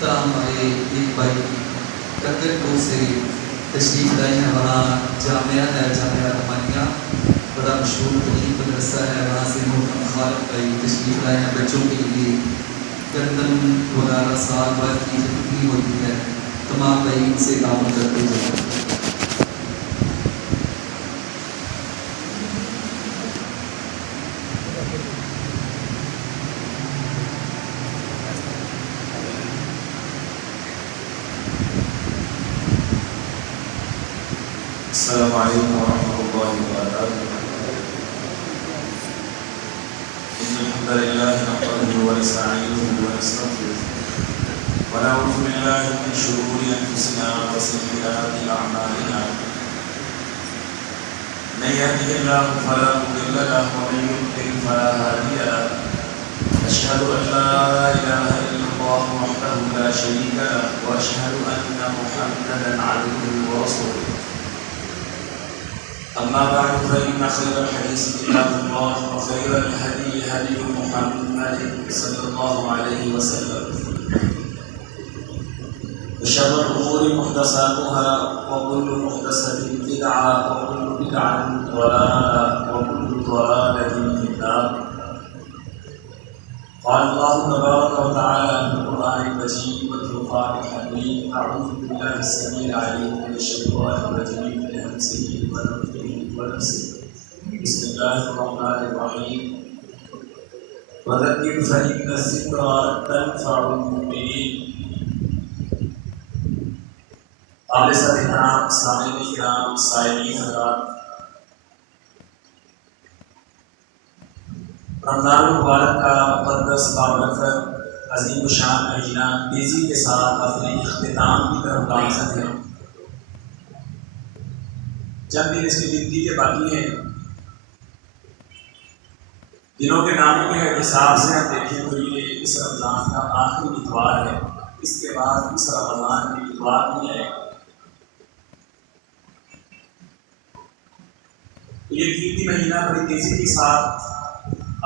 طرح ہمارے ایک بھائی ککر پور سے تشریف لائے ہیں. وہاں جامعہ ہے جامعہ رحمانیہ، بڑا مشہور ترین مدرسہ ہے. وہاں سے محترم خالد بھائی تشریف لائے ہیں بچوں کے لیے گردن وغیرہ سال بھر کی جو تکلیف ہوتی ہے تمام بھائی ان سے تعاون کرتے جائیں. السلام علیکم ورحمۃ اللہ وبرکاتہ. ان الحمد للہ نحمده ونستعینه ونستغفره ونعوذ باللہ من شرور انفسنا وسیئات اعمالنا. من يهده الله فلا مضل له ومن يضلل فلا هادي له. اشهد ان لا اله الا الله وحده لا شريك له واشهد ان محمدا عبده ورسوله. أما بعد فإن خير الحديث كتاب الله وخير الهدي هدي محمد صلى الله عليه وسلم وشر الأمور محدثاتها وكل محدثة بدعة وكل بدعة ضلالة وكل ضلالة في النار. قال الله تبارك وتعالى في القرآن المجيد والفرقان الحميد: أعوذ بالله السميع العليم من الشيطان الرجيم من همزه ونفخه ونفسه. بسم الله الرحمن الرحيم. وذكر فإن الذكرى تنفع المؤمنين. قابل احترام سامعین کرام، سائلین حضرات، رمضان المبارک کا مقدس بابرکت عظیم الشان مہینہ تیزی کے ساتھ اپنے اختتام کی طرف گامزن ہے. چند دن اس کی گنتی کے باقی ہیں. دنوں کے ناموں کے حساب سے ہم دیکھیں تو یہ اس رمضان کا آخری اتوار ہے. اس کے بعد اس رمضان میں اتوار نہیں آئے گا. یہ قیمتی مہینہ بڑی تیزی کے ساتھ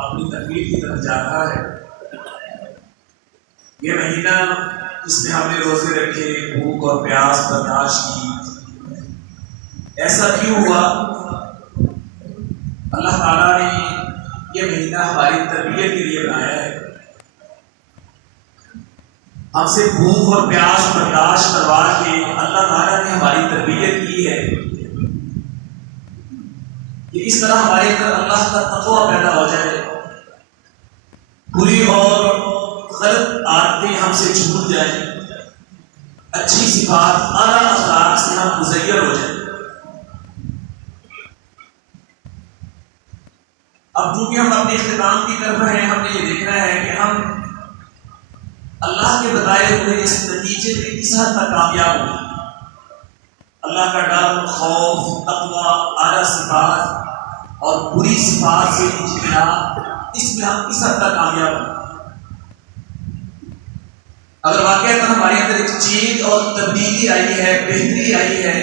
اپنی تکمیل کی طرف جا رہا ہے. یہ مہینہ جس میں ہم نے روزے رکھے، بھوک اور پیاس برداشت کی، ایسا کیوں ہوا؟ اللہ تعالیٰ نے یہ مہینہ ہماری تربیت کے لیے بنایا ہے. ہم سے بھوک اور پیاس برداشت کروا کے اللہ تعالیٰ نے ہماری تربیت کی ہے کہ اس طرح ہمارے اندر اللہ کا تقویٰ پیدا ہو جائے، بری اور غلط عادتیں ہم سے چھوٹ جائیں، اچھی صفات اعلیٰ اخلاق سے ہم مزین ہو جائیں. اب چونکہ ہم اپنے اختتام کی طرف ہیں، ہم نے یہ دیکھنا ہے کہ ہم اللہ کے بتائے ہوئے اس نتیجے میں کس حد تک کامیاب ہوئے. اللہ کا ڈر، خوف، تقویٰ، اعلیٰ صفات اور بری صفات سے اجتناب، اس میں ہم کس حد تک کامیاب ہیں. اگر واقعات ہمارے اندر ایک چینج اور تبدیلی آئی ہے، بہتری آئی ہے،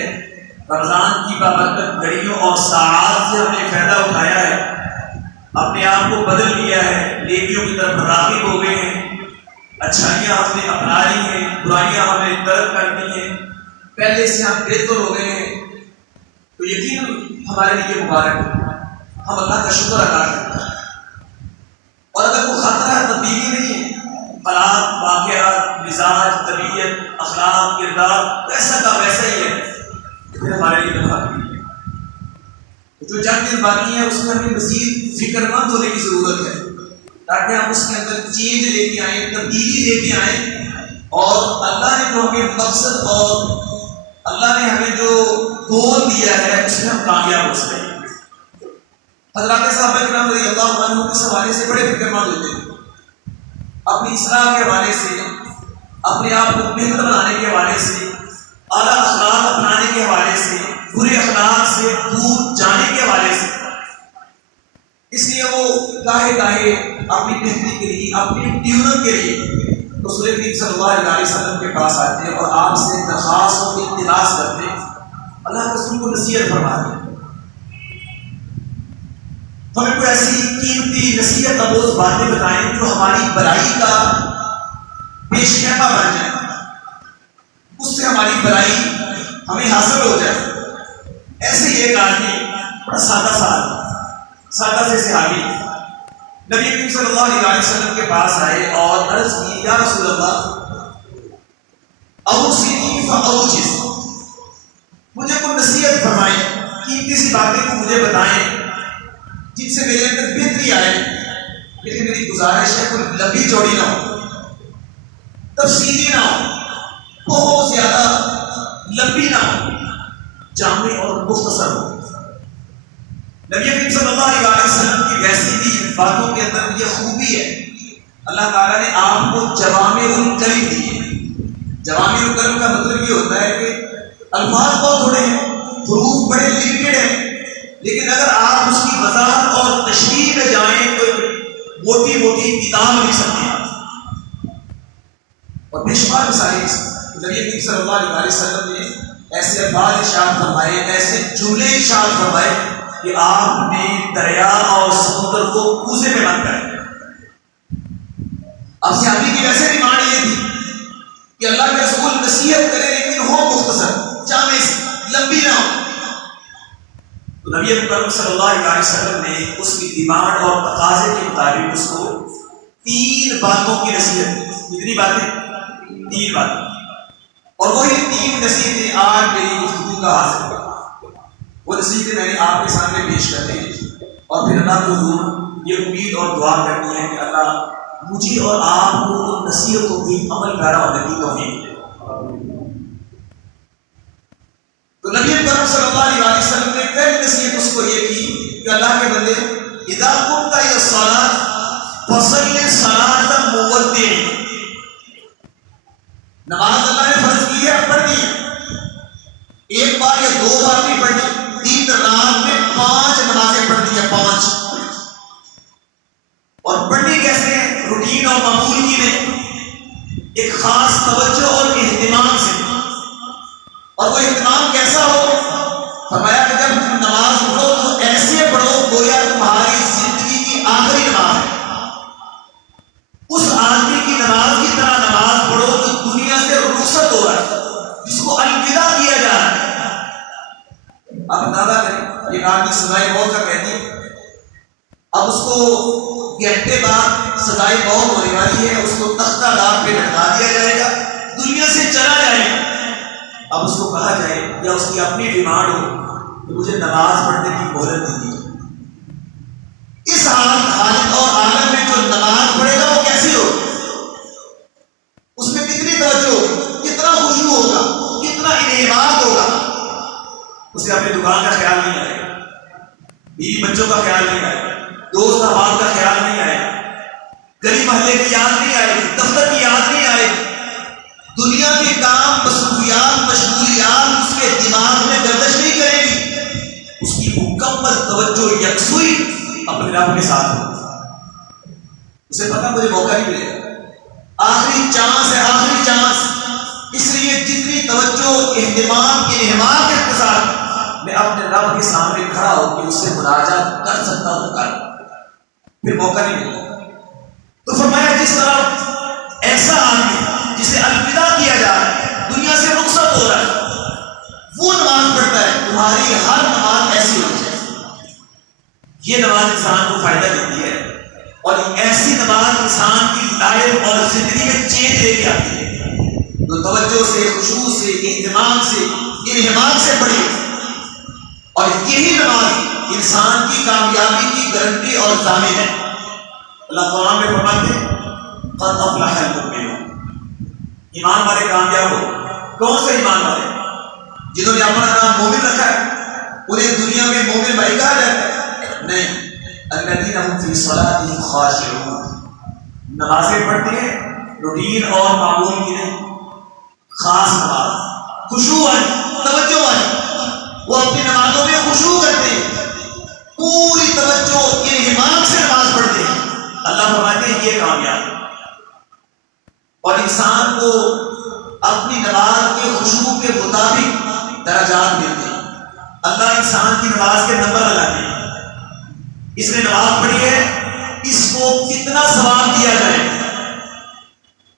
رمضان کی بابرکت گھڑیوں اور ساعات سے ہم نے فائدہ اٹھایا ہے، اپنے آپ کو بدل لیا ہے، نیکیوں کی طرف راغب ہو گئے ہیں، اچھائیاں ہم نے اپنا لی ہیں، برائیاں ہم نے ترک کر دی ہیں، پہلے سے ہم بہتر ہو گئے ہیں، تو یقیناً ہمارے لیے مبارک ہے. ہم اللہ کا شکر ادا کرتے ہیں. اور اگر کوئی خطرہ تبدیلی نہیں ہے، حالات، واقعات، مزاج، طبیعت، اخلاق، کردار ویسا کا ویسا ہی ہے، پھر ہمارے لیے کافی نہیں ہے. جو چند دن باقی ہے اس میں ہمیں مزید فکر مند ہونے کی ضرورت ہے تاکہ ہم اس کے اندر چینج لے کے آئیں، تبدیلی لے کے آئیں، اور اللہ نے جو ہمیں مقصد اور اللہ نے ہمیں جو گول دیا ہے اس میں ہم کامیاب ہو سکیں. حضرات صحابہ کرام رضی اللہ عنہ اس حوالے سے بڑے فکر مند ہوتے ہیں. اپنی اصلاح کے حوالے سے، اپنے آپ کو بہتر بنانے کے حوالے سے، اعلیٰ اخلاق اپنانے کے حوالے سے، برے اخلاق سے دور جانے کے حوالے سے. اس لیے وہ گاہے گاہے اپنی بہتری کے لیے، اپنی ٹیونر کے لیے رسول کریم صلی اللہ علیہ وسلم کے پاس آتے ہیں اور آپ سے درخواست اور التماس کرتے ہیں. اللہ کے رسول کو نصیحت فرماتے ہیں. ہمیں کوئی ایسی قیمتی نصیحت آموز باتیں بتائیں جو ہماری بڑائی کا پیش خیمہ بن جائے. مکمل ہو جائے. ایسے ہی ایک آدمی بڑا سادہ سے صحابی نبی کریم صلی اللہ علیہ وسلم کے پاس آئے اور عرض کی یا رسول اللہ اوصنی فاوجز، مجھے کوئی نصیحت فرمائیں، قیمتی سی باتیں کو مجھے بتائیں جن سے میرے اندر بہتری آئے، لیکن میری گزارش ہے کوئی لمبی چوڑی نہ ہو، تفصیلی نہ ہو، بہت زیادہ لمبی نہ ہو، جامع اور مختصر ہو. نبی کریم صلی اللہ علیہ وسلم کی ویسی بھی باتوں کے اندر یہ خوبی ہے، اللہ تعالیٰ نے آپ کو جوامع الکلم دی ہے. جوامع الکلم کا مطلب یہ ہوتا ہے کہ الفاظ بہت تھوڑے ہیں، حروف بڑے لمیٹڈ ہیں، لیکن اگر آپ اس کی وضاحت اور تشریح میں جائیں تو موٹی موٹی کتاب لکھ سکتے ہیں. اور بے شمار مثالیں نبی کریم صلی اللہ علیہ وسلم نے ایسے الفاظ ارشاد فرمائے، ایسے جملے ارشاد فرمائے کہ آپ نے دریا اور سمندر کو کوزے میں بند کر دیا. اب صحابی کی ویسے ڈیمانڈ یہ تھی کہ اللہ کے رسول نصیحت کرے لیکن ہو مختصر، جامع سی، لمبی نہ ہو. تو نبی اکرم صلی اللہ علیہ وسلم نے اس کی ڈیمانڈ اور تقاضے کے مطابق اس کو 3 باتوں کی نصیحت کی. کتنی باتیں؟ 3 باتیں. اور وہی 3 نصیحتیں آج میری گفتگو کا حاصل ہے. وہ نصیحتیں میں نے آپ کے سامنے پیش کرنے ہیں اور پھر اللہ کو حضور یہ امید اور دعا کرنی ہے کہ اللہ مجھے اور آپ کو ان نصیحتوں کی عمل پیرا ہونے کی توفیق دے. تو نبی کریم صلی اللہ علیہ وسلم نے پہلی نصیحت اس کو یہ کی کہ اللہ کے بندے اذا قمت الى الصلاۃ فصل صلاۃ مودع، نماز اللہ نے فرض کی ہے، پڑھنی ہے، ایک بار یا 2 بار نہیں پڑھنی، 3 رات میں 5 نمازیں پڑھنی ہے، 5. اور پڑھنی کیسے ہیں؟ روٹین اور معمول کی نہیں، ایک خاص توجہ اور اہتمام سے. اور وہ اہتمام کیسا ہو؟ فرمایا کہ جب تم نماز پڑھو تو ایسے پڑھو گویا تمہاری زندگی کی آخری نماز ہے. اس آدمی کی نماز کی طرح نماز پڑھو جو دنیا سے رخصت ہو رہا ہے، جس کو الوداع کیا جا رہا ہے. اب اندازہ کریں، ایک آدمی سزائے موت کا کہتی ہے، اب اس کو گھنٹے بعد سزائے موت ہونے والی ہے، اس کو تختہ دار پہ لٹکا دیا جائے گا، دنیا سے چلا جائے گا. اب اس کو کہا جائے یا اس کی اپنی ڈیمانڈ ہو کہ مجھے نماز پڑھنے کی مہلت دے دیجیے. اس حالت اور عالم میں جو نماز پڑھے گا وہ کیسی ہو؟ اس میں کتنی توجہ ہوگی، کتنا خشوع ہوگا، کتنا انہماک ہوگا. اسے اپنی دکان کا خیال نہیں آئے گا، بیوی بچوں کا خیال نہیں آئے گا، دوست احباب کا خیال نہیں آئے گا، گلی محلے کی یاد نہیں آئے گی، دفتر کی یاد نہیں آئے گی. دنیا کے کام، مصروفیات، مشغولیات اس کے دماغ میں گردش نہیں کرے گی. اس کی مکمل توجہ یکسوئی اپنے رب کے ساتھ ہوگی. اسے پتہ مجھے موقع نہیں ملے گا، آخری چانس ہے، آخری چانس. اس لیے جتنی توجہ، اہتمام، انہماک کے ساتھ میں اپنے رب کے سامنے کھڑا ہو کے اس سے مناجات کر سکتا ہوں کر، پھر موقع نہیں ملتا. تو فرمایا جس طرح ایسا آدمی جسے الوداع کیا جا رہا ہے، دنیا سے رخصت ہو رہا ہے، وہ نماز پڑھتا ہے، تمہاری ہر نماز ایسی ہونی چاہیے. یہ نماز انسان کو فائدہ دیتی ہے اور ایسی نماز انسان کی لائف اور زندگی میں چینج لے کے آتی ہے. تو توجہ سے، خشوع سے، اہتمام سے، انہماک سے پڑھی، اور یہی نماز انسان کی کامیابی کی گارنٹی اور ضامن ہے. اللہ قرآن میں فرماتے ہیں قد افلح المؤمنون، ایمان والے کامیاب ہو. کون سے ایمان والے؟ جنہوں نے اپنا نام مومن رکھا ہے. انہیں دنیا میں مومن بھائی کہا جاتا ہے؟ نہیں. الذین هم فی صلاتهم خاشعون، نمازیں پڑھتے ہیں، روٹین اور معمول کی نہیں، خاص نماز، خشوع والی، توجہ والی. وہ اپنی نمازوں میں خشوع کرتے ہیں، پوری توجہ انہمام سے نماز پڑھتے ہیں. اللہ فرماتے ہیں یہ کامیاب ہے. اور انسان کو اپنی نماز کے خشوع کے مطابق درجات ملتے ہیں. اللہ انسان کی نماز کے نمبر لگاتے ہیں. اس نے نماز پڑھی ہے، اس کو کتنا ثواب دیا جائے.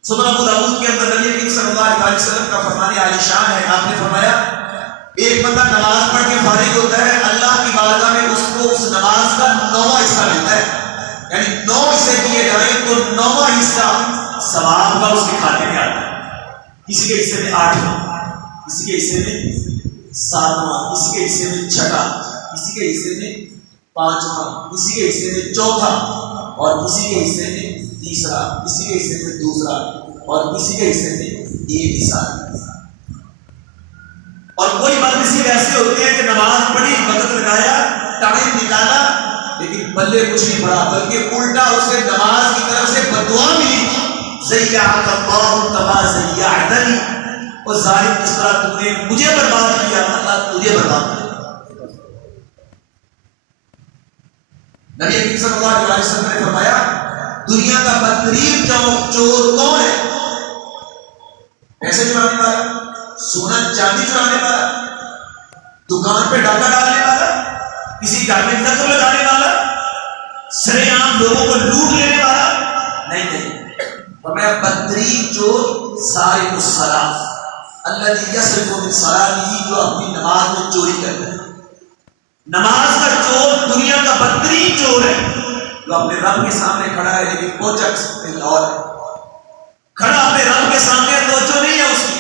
سنن ابو داؤد کے اندر نبی کریم صلی اللہ علیہ وسلم کا فرمان عالی شان ہے. آپ نے فرمایا ایک بندہ نماز پڑھ کے فارغ ہوتا ہے، اللہ کی بارگاہ میں اس کو اس نماز کا 9واں حصہ ملتا ہے، یعنی 9 حصے دیے جائیں تو 9واں حصہ ثواب کا اس کے کھاتے میں آتا ہے۔ کسی کے حصے میں 8واں، کسی کے حصے میں 7واں، کسی کے حصے میں 6واں، کسی کے حصے میں 5واں، کسی کے حصے میں 4تھا، اور کسی کے حصے میں 3سرا، کسی کے حصے میں 2سرا، اور کسی کے حصے میں 1 حصہ۔ اور کوئی بدنصیب ایسے ہوتے ہیں کہ نماز پڑھی، وقت لگایا، ٹائم نکالا، لیکن پلے کچھ نہیں پڑا، بلکہ الٹا اسے نماز کی طرف سے بددعا ملی، ضیعک اللہ کما ضیعتنی، اور ظالم جس طرح تم نے مجھے برباد کیا، اللہ تجھے برباد کیا۔ نبی کریم صلی اللہ علیہ وسلم نے فرمایا دنیا کا بدترین چور کون ہے؟ پیسے چرانے والا، سونا چاندی چرانے والا، دکان پہ ڈاکہ ڈالنے والا، کسی گھر میں نقل لگانے والا، سرے عام لوگوں کو لوٹ لینے والا نہیں۔ فرمایا بدترین چور سارق الصلاۃ الذی یسرق من صلاتہ، جو اپنی نماز میں چوری کرتا ہے۔ نماز کا چور دنیا کا بدترین چور ہے، جو اپنے رب کے سامنے کھڑا ہے لیکن پہنچا کہیں اور ہے، کھڑا اپنے رب کے سامنے، توجہ نہیں ہے اس کی،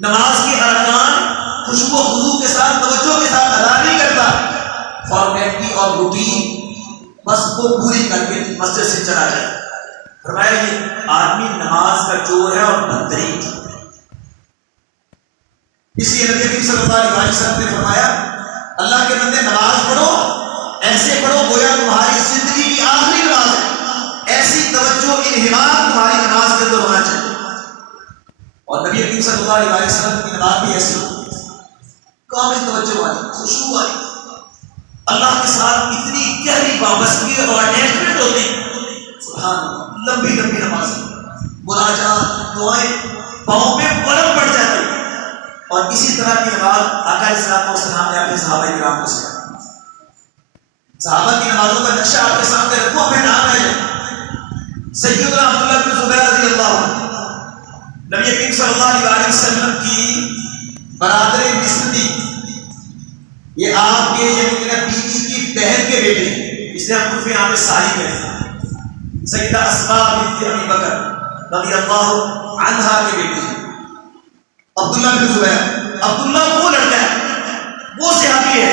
نماز کی ارکان خوشبو و خضوع کے ساتھ توجہ کے ساتھ ادا نہیں کرتا، فارمیلٹی اور روٹین بس وہ پوری کر کے مسجد سے چلا جائے۔ فرمایا یہ آدمی نماز کا چور ہے اور بدترین چور ہے۔ اس لیے نبی کریم صلی اللہ علیہ وسلم نے فرمایا اللہ کے بندے نماز پڑھو، ایسے پڑھو گویا تمہاری زندگی کی آخری نماز ہے، ایسی توجہ انہمام تمہاری نماز کے اندر ہونا چاہیے۔ اور نبی کریم صلی اللہ علیہ وسلم کی نماز بھی ایسی ہوتی ہے، کامل توجہ والی، خشوع والی، اللہ کے ساتھ اتنی گہری وابستگی اور اٹیچمنٹ ہوتی، سبحان اللہ، لمبی لمبی نمازیں، مناجات، دعائیں، پاؤں میں برف پڑ جاتی۔ اور اسی طرح کی نماز آقا علیہ الصلوۃ والسلام نے اپنے صحابہ کرام کو سکھائی۔ صحابہ کی نمازوں کا نقشہ آپ کے سامنے رکھوں، اپنے نام ہے سیدنا عبداللہ بن زبیر رضی اللہ عنہ، نبی کریم صلی اللہ علیہ وسلم کی برادر نسبتی، یہ آپ کے یعنی بیوی کی بہن کے بیٹے ہیں، اس لیے ہم عرف عام میں ساری کہتے ہیں، سیدہ اسماء بنت ابی بکر رضی اللہ عنہا کے بیٹے ہیں عبداللہ بن زبیر۔ عبداللہ وہ لڑکا ہے، وہ صحابی ہے،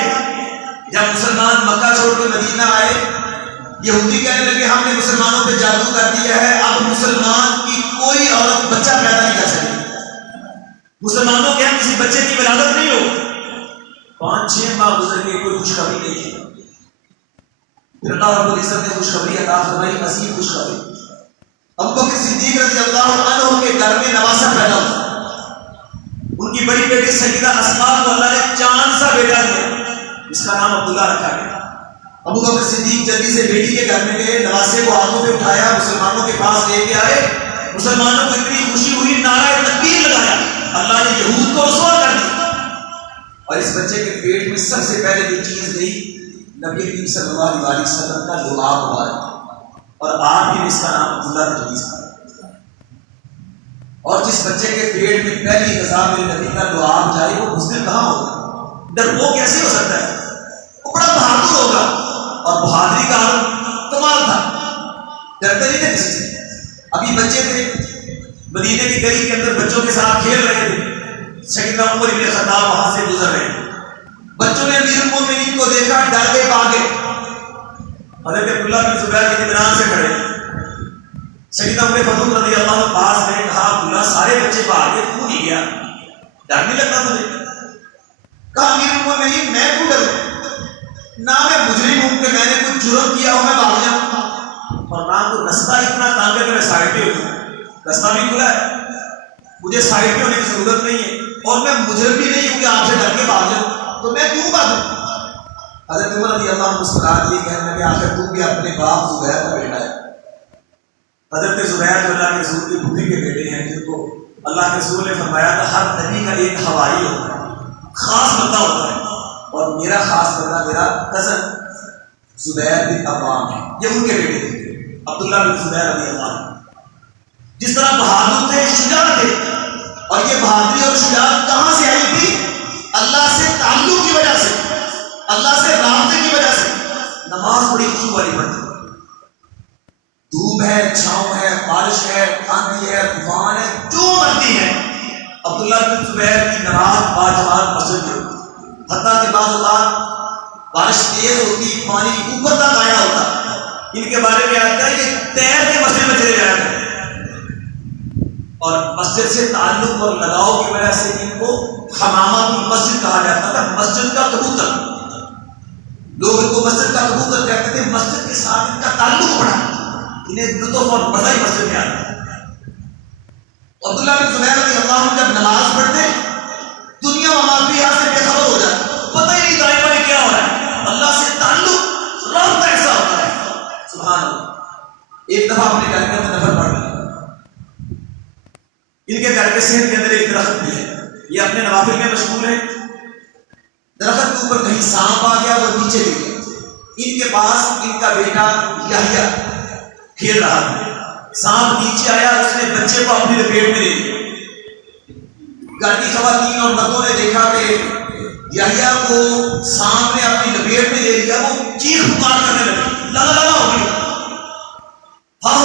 جب مسلمان مکہ چھوڑ کے مدینہ آئے، یہودی کہنے لگے ہم نے مسلمانوں پہ جادو کر دیا ہے، اب مسلمان کی کوئی عورت بچہ پیدا نہیں کر سکتی، مسلمانوں کے ہم کسی بچے کی ولادت نہیں ہو۔ 5-6 ماہ گزر کے کوئی خوشخبری نہیں تھی، پھر اللہ رب العزت نے خوشخبری عطا فرمائی، عظیم خوشخبری، ابو بکر صدیق رضی اللہ عنہ کے گھر میں نواسا پیدا ہوا، ان کی بڑی بیٹی سیدہ اسماء کو اللہ نے چاند سا بیٹا دیا، جس کا نام عبداللہ رکھا گیا۔ ابو بکر صدیق جلدی سے بیٹی کے گھر میں گئے، نواسے کو ہاتھوں پہ اٹھایا، مسلمانوں کے پاس لے کے آئے، مسلمانوں کو اتنی خوشی ہوئی، نعرہ تکبیر لگایا، اللہ نے یہود کو رسوا کر دیا، اور اس بچے کے پیٹ میں سب سے پہلے جو چیز گئی نبی کریم صلی اللہ علیہ وسلم کا لعاب مبارک، اور آپ بھی اس کا نام عبداللہ تجویز کیا۔ اور جس بچے کے پیٹ میں پہلی غذا میرے نبی کا لعاب جائے وہ مسلم کہاں ہوگا، ڈرپوک کیسے ہو سکتا ہے، وہ بڑا بہادر ہوگا، اور بہادری کا کمال تھا، ڈرتے نہیں تھے کسی سے۔ ابھی بچے تھے، مدینے کی گلی کے اندر بچوں کے ساتھ کھیل رہے تھے، سیدنا عمر بن خطاب وہاں سے گزر رہے تھے، بچوں نے امیر المومنین کو دیکھا، ڈر کے بھاگے، حضرت عبداللہ بن زبیر کے اطمینان سے کھڑے، سیدنا عمر فاروق رضی اللہ عنہ پاس نے کہا عبداللہ سارے بچے باہر گئے، تو نہیں گیا، ڈر نہیں لگتا تجھے؟ کہا امیر المومنین میں کیوں ڈروں، نہ میں مجرم ہوں کہ میں نے کچھ جرم کیا ہو میں بھاگ جاؤں، اور نہ تو رستہ اتنا تنگ ہے کہ میں سائڈ پہ ہوں، رستہ بھی کھلا ہے، مجھے سائڈ پہ ہونے کی ضرورت نہیں ہے، اور میں مجرم بھی نہیں ہوں کہ آپ سے ڈر کے بھاگ جاؤں، تو میں کیوں بھاگوں؟ حضرت عمر رضی اللہ عنہ مسکرا دیے، کہنے لگے آخر تم بھی اپنے باپ زبیر کا بیٹا ہے۔ حضرت زبیر جو اللہ کے رسول کی بھوبھی کے بیٹے ہیں، جن کو اللہ کے رسول نے فرمایا تھا ہر نبی کا ایک حواری ہوتا ہے، خاص بندہ ہوتا ہے، اور میرا خاص بندہ میرا کزن زبیر بن عوام ہے، یہ ان کے بیٹے تھے عبداللہ بن زبیر رضی اللہ عنہ۔ جس طرح بہادر تھے، شجاع تھے، اور یہ بہادری اور شجاعت کہاں سے آئی تھی؟ اللہ سے تعلق کی وجہ سے، اللہ سے رابطے کی وجہ سے نماز بڑی خوشبو والی پڑتی ہے۔ دھوپ ہے، چھاؤں ہے، بارش ہے، آندھی ہے، طوفان ہے، جو مرضی ہے، عبداللہ بن زبیر کی نماز باجماعت مسجد میں ہوتی، حتیٰ کہ بعض اوقات بارش تیز ہوتی، پانی اوپر تک آیا ہوتا، ان کے بارے میں آتا ہے کہ تیر کے مسجد میں چلے جایا کرتے، اور مسجد سے تعلق اور لگاؤ کی وجہ سے ان کو حمامات المسجد کہا جاتا تھا، مسجد کا کبوتر۔ لوگ ان کو مسجد کا کبوتر کہتے تھے، مسجد کے ساتھ ان کا تعلق بڑھا، انہیں لطف اور مزہ ہی مسجد میں آتا۔ عبداللہ بن زبیر رضی اللہ عنہ جب نماز پڑھتے، دنیا و ما فیہا سے بے خبر ہو جاتے، پتہ ہی نہیں دائیں بائیں کیا ہو رہا ہے، اللہ سے تعلق رابطہ ایسا ہوتا ہے، سبحان اللہ۔ ایک دفعہ اپنے گھر کے اندر نفل پڑھ لیا، ان کے گھر کے صحن کے اندر ایک درخت بھی ہے، یہ اپنے نوافل میں مشغول ہے، درخت کے اوپر کہیں سانپ آ گیا، وہ نیچے گر گیا، ان کے پاس ان کا بیٹا یحییٰ کھیل رہا تھا، سانپ نیچے آیا، اس نے بچے کو اپنی لپیٹ میں لے لیا۔ گھر کی خواتین اور مردوں نے دیکھا کہ یحییٰ کو سانپ نے اپنی لپیٹ میں لے لیا، وہ چیخ پکار کرنے لگے، لگا لگا ہو گئی، ہاں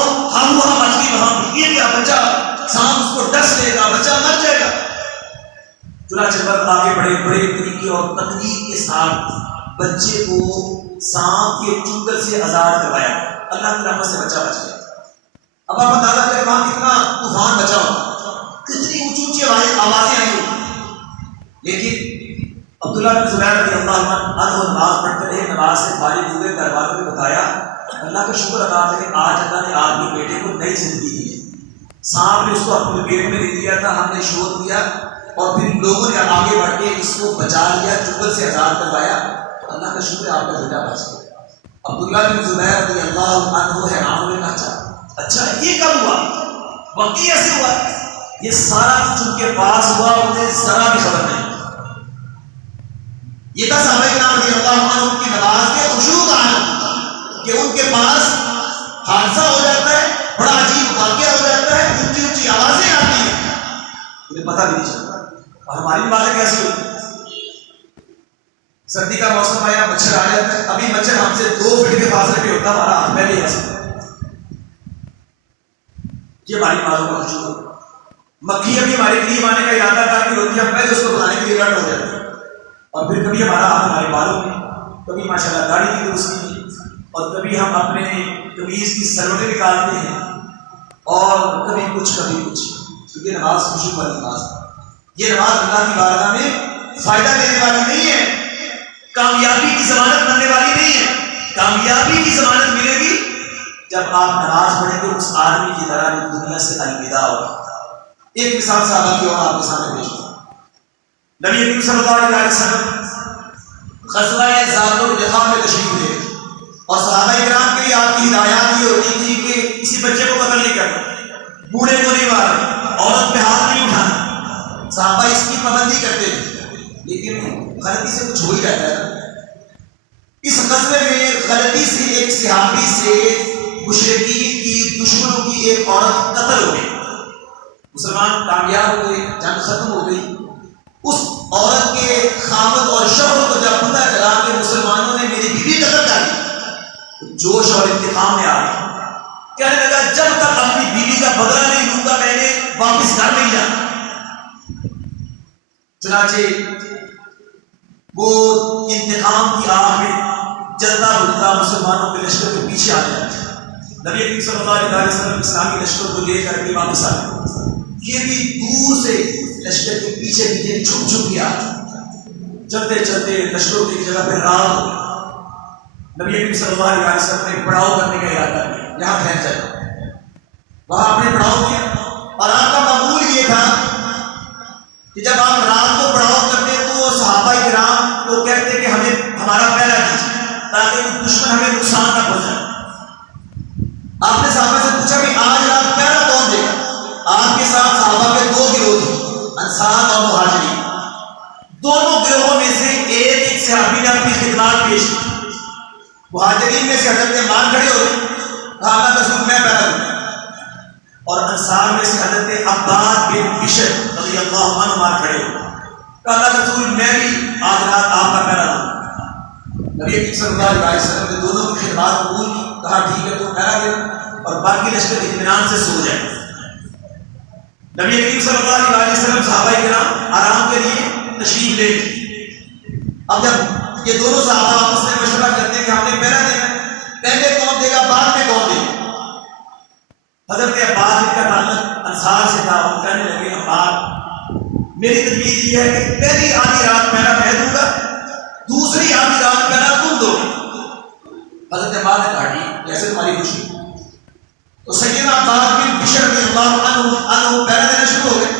وہاں بچ گئی، وہاں یہ کیا بچہ، سانپ اس کو ڈس لے گا، بچہ مر جائے گا۔ چنانچہ وقت آگے بڑے طریقے اور تدبیر کے ساتھ بچے کو سانپ کے چنگل سے آزاد کروایا، اللہ کی رحمت سے بچہ بچ گیا۔ اب آپ اندازہ کریں وہاں کتنا طوفان بچا ہو، کتنی اونچی اونچی آوازیں آئی ہو، لیکن عبداللہ بن زبیر رضی اللہ عنہ نماز پڑھتے رہے، نماز سے فارغ ہوئے، گھر والوں نے بتایا اللہ کا شکر ادا کریں، آج اللہ نے آپ کے بیٹے کو نئی زندگی دی ہے، سانپ نے اس کو اپنے پیٹ میں دے دیا تھا، ہم نے شور دیا اور پھر لوگوں نے آگے بڑھ کے اس کو بچا لیا، چنگل سے آزاد کروایا، اللہ کا شکر آپ کا بیٹا بچ گیا۔ عبداللہ بن زبیر رضی اللہ عنہ حیران ہوئے، کہا اچھا یہ کب ہوا، واقعی ایسے ہوا؟ یہ سارا کچھ ان کے پاس ہوا، انہیں ذرا بھی خبر نہیں۔ یہ تھا صحابہ کرام رضی اللہ عنہ کی نماز کے خشوع کا عالم، کہ ان کے پاس حادثہ ہو جاتا ہے، بڑا عجیب واقعہ ہو جاتا ہے، اونچی اونچی آوازیں آتی ہیں، انہیں پتہ بھی نہیں چلتا۔ اور ہماری باتیں کیسی ہوتی ہیں؟ سردی کا موسم آیا، مچھر آ جاتا ہے، ابھی مچھر ہم سے 2 فٹ کے فاصلے پہ ہوتا، ہمارا ہاتھ میں نہیں آ سکتا، یہ ہماری باتوں کا خشوع ہے۔ مکھی ابھی ہمارے قریب آنے کا ارادہ کر کے ہوتی ہے، ہم پہلے اس کو بنانے کے لیے رٹ ہو جاتے ہیں، اور پھر کبھی ہمارا ہاتھ ہمارے بالوں میں، کبھی ماشاءاللہ داڑھی کی درستی میں، اور کبھی ہم اپنے قمیض کی سروٹیں نکالتے ہیں، اور کبھی کچھ تو یہ نماز خشوع والی نماز ہے۔ یہ نماز اللہ کی بارگاہ میں فائدہ دینے والی نہیں ہے، کامیابی کی ضمانت بننے والی نہیں ہے۔ کامیابی کی ضمانت ملے گی جب آپ نماز پڑھیں گے اس آدمی کی طرح جو دنیا سے الوداع ہوگا۔ ایک مثال صحابہ کی اور آپ کے سامنے پیش کروں۔ نبی کریم صلی اللہ علیہ وسلم غزوہ ذات الرقاع میں تشریف لے، اور صحابہ کرام کے لیے آپ کی ہدایات یہ ہوتی تھی کہ کسی بچے کو قتل نہیں کرنا، بوڑھے کو نہیں مارنا، عورت پہ ہاتھ نہیں اٹھانا، صحابہ اس کی پابندی کرتے تھے، لیکن غلطی سے کچھ ہو ہی جاتا ہے۔ اس غزوے میں غلطی سے ایک صحابی سے مشرکین کی دشمنوں کی ایک عورت قتل ہو گئی، مسلمان کامیاب ہو گئے، جنگ ختم ہو گئی۔ اس عورت کے خامد اور شوہر کو جب پتہ چلا کہ مسلمانوں نے میری بیوی قتل کر دی، جوش اور انتقام میں آ گیا، کہنے لگا جب تک اپنی بیوی کا بدلہ نہیں لوں گا میں نے واپس گھر نہیں جانا۔ چنانچہ وہ انتقام کی آگ میں جلتا بھجتا مسلمانوں کے لشکر کے پیچھے آنے لگا۔ نبی کریم صلی اللہ علیہ وسلم اسلامی لشکر کو لے کر کے واپس آ گئے، یہ بھی دور سے لشکر کے پیچھے پیچھے چھپ چھپ گیا، چلتے چلتے لشکر کی جگہ پہ رات ہو گئی۔ نبی کریم صلی اللہ علیہ وسلم نے پڑاؤ کرنے کا ارادہ کیا، یہاں ٹھہر جائے، وہاں آپ نے پڑاؤ کیا، اور آپ کا معمول یہ تھا کہ جب آپ رات کو پڑاؤ کرتے تو صحابہ کرام کو کہتے کہ ہمیں ہمارا پہلا دیجیے تاکہ دشمن ہمیں نقصان نہ پہنچائے۔ آپ نے صحابہ سے پوچھا کہ آج رات پہلا کون دے گا؟ آپ کے ساتھ صحابہ کے 2 گروہ تھے، انصار اور مہاجرین۔ دونوں گروہوں میں سے ایک صحابی نے اپنی خدمات پیش کی، مہاجرین میں سے حضرت عمار کھڑے ہو گئے، کہا اللہ رسول میں پہلا دوں، اور انصار میں سے حضرت عباد بن بشر رضی اللہ عنہ کھڑے ہو، کہ اللہ کا رسول میں بھی آج رات آپ کا پہرا دوں. نبی کریم صلی اللہ علیہ وسلم نے دونوں کی خدمات قبول کی. کہا ٹھیک ہے تو پہرا دینا اور باقی لشکر اطمینان سے سو جائے. نبی کریم صلی اللہ علیہ وسلم صحابہ کرام آرام کے لیے تشریف لے گئے. اب جب یہ دونوں صحابہ آپس میں مشورہ کرتے ہیں کہ ہم نے پہرا دینا ہے، پہلے کون دے گا بعد میں کون دے گا. حضرت عباس ان کا تعلق انصار سے تھا. وہ کہنے لگے عباس میری تجویز یہ ہے کہ پہلی آدھی رات پہرا میں دوں گا، دوسری آدھی رات پہرا تم دو. حضرت عباس نے کہا ٹھیک جیسے تمہاری خوشی. تو سیدنا عباس بن بشر رضی اللہ عنہ پہرا دینا شروع ہو گئے.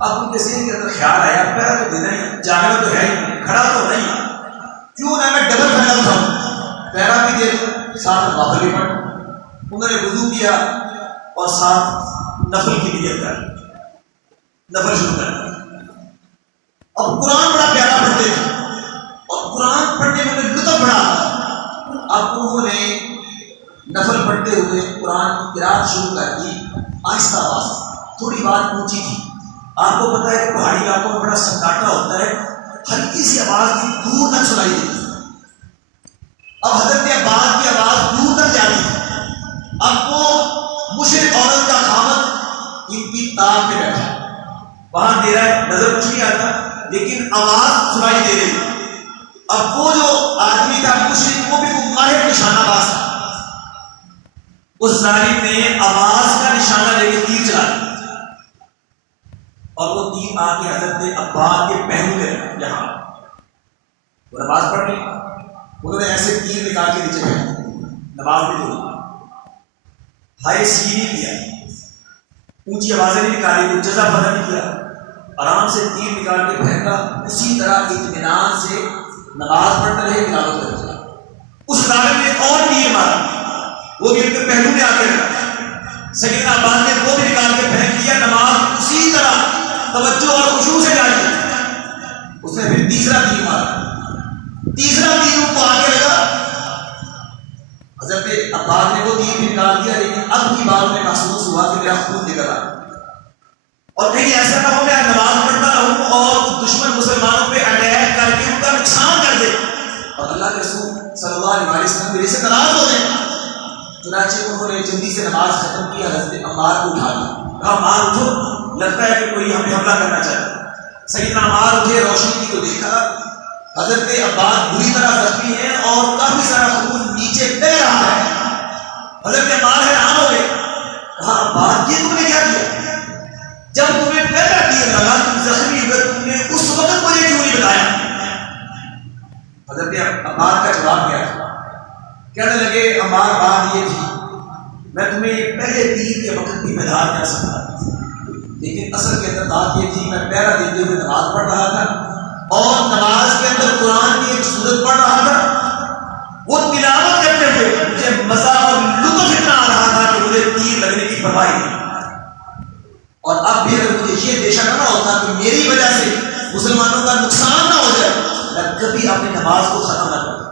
اب ان کے ذہن کے اندر خیال آیا پہرا تو دینا ہی، جاگنا تو ہے ہی، کھڑا تو نہیں، کیوں نہ میں ڈبل پہرا اٹھاؤں، پہرا بھی دے دوں ساتھ نوافل بھی پڑھ. انہوں نے وضو کیا اور ساتھ نفل کی نیت کر نفل شروع کر. اب قرآن بڑا پیارا پڑھتے تھے اور قرآن پڑھنے میں انہیں لطف بڑا آتا. اب انہوں نے نفل پڑھتے ہوئے قرآن کی قرات شروع کر دی آہستہ آواز. تھوڑی بات اونچی تھی. آپ کو پتا ہے کہ پہاڑی علاقوں میں بڑا سناٹا ہوتا ہے، ہلکی سی آواز بھی دور تک سنائی دیتی. اب حضرت عباس کی آواز دور تک جانی تھی. اب وہ مشرک عورت کا خامد ان کی تاب میں بیٹھا، وہاں دے رہا ہے، نظر کچھ نہیں آتا لیکن آواز سنائی دے رہی. اب وہ جو آدمی تھا مشرک، وہ بھی ماہر نشانہ باز تھا. اس ظالم نے آواز کا نشانہ لے کے تیر چلا دیا اور وہ تیر آ کے حضرت عباس کے پہلو میں رکھا. یہاں وہ نماز پڑھ لی. انہوں نے ایسے تیر نکال کے نیچے بیٹھا، نماز بھی دو ہائی سیدھی کیا، اونچی آوازیں نہیں نکالی، کوئی جزا پتہ نہیں کیا، آرام سے تیر نکال کے پھینکا. اسی طرح اطمینان سے نماز پڑھتے رہے، تلاوت کرتے رہے. اس ظالم نے اور تیر مارا، وہ بھی ان کے پہلو میں آ کے رکھا. سیدنا عباس نے وہ بھی نکال کے پھینک دیا. نماز اسی طرح توجہ اور خشوع سے جاری. اس نے پھر تیسرا تیر مارا. تیسرا تیر ان کو آگے لگا. حضرت عباس نے وہ تیر بھی نکال دیا، لیکن اب کی بات میں محسوس ہوا کہ میرا خون نکل رہا اور کہیں ایسا نہ ہو میں نماز پڑھتا رہوں اور دشمن مسلمانوں پہ اٹیک کر کے ان کا نقصان کر دے اور اللہ کے رسول صلی اللہ علیہ وسلم میرے سے ناراض ہو جائے. چنانچہ انہوں نے جلدی سے نماز ختم کی. حضرت عمار کو اٹھا لیا، کہا عمار اٹھو، لگتا ہے کہ کوئی ہم پہ حملہ کرنا چاہتا. سیدنا عمار اٹھے، روشنی کی تو دیکھا حضرت عباس بری طرح زخمی ہے اور کافی سارا خون نیچے بہ رہا ہے. حضرت عمار حیران ہو گئے، کہا عباس یہ تم نے کیا کیا؟ جب تمہیں پہلا تیر لگا تم زخمی ہوئے، تم نے اس وقت مجھے کیوں نہیں بتایا؟ حضرت عمار کا جواب کیا تھا؟ کہنے لگے عمار بات یہ تھی میں تمہیں یہ پہلے تیر کے وقت بھی بیدار کر سکتا تھا، لیکن اصل کے اندر بات یہ تھی میں پہرا دیتے ہوئے نماز پڑھ رہا تھا اور نماز کے اندر قرآن کی ایک سورت پڑھ رہا تھا. وہ تلاوت کرتے ہوئے مجھے مزہ اور لطف اتنا آ رہا تھا کہ مجھے تیر لگنے کی پرواہ نہیں. اور اب بھی اگر مجھے یہ اندیشہ نہ ہوتا کہ میری وجہ سے مسلمانوں کا نقصان نہ ہو جائے، میں کبھی اپنی نماز کو ختم نہ کرتا.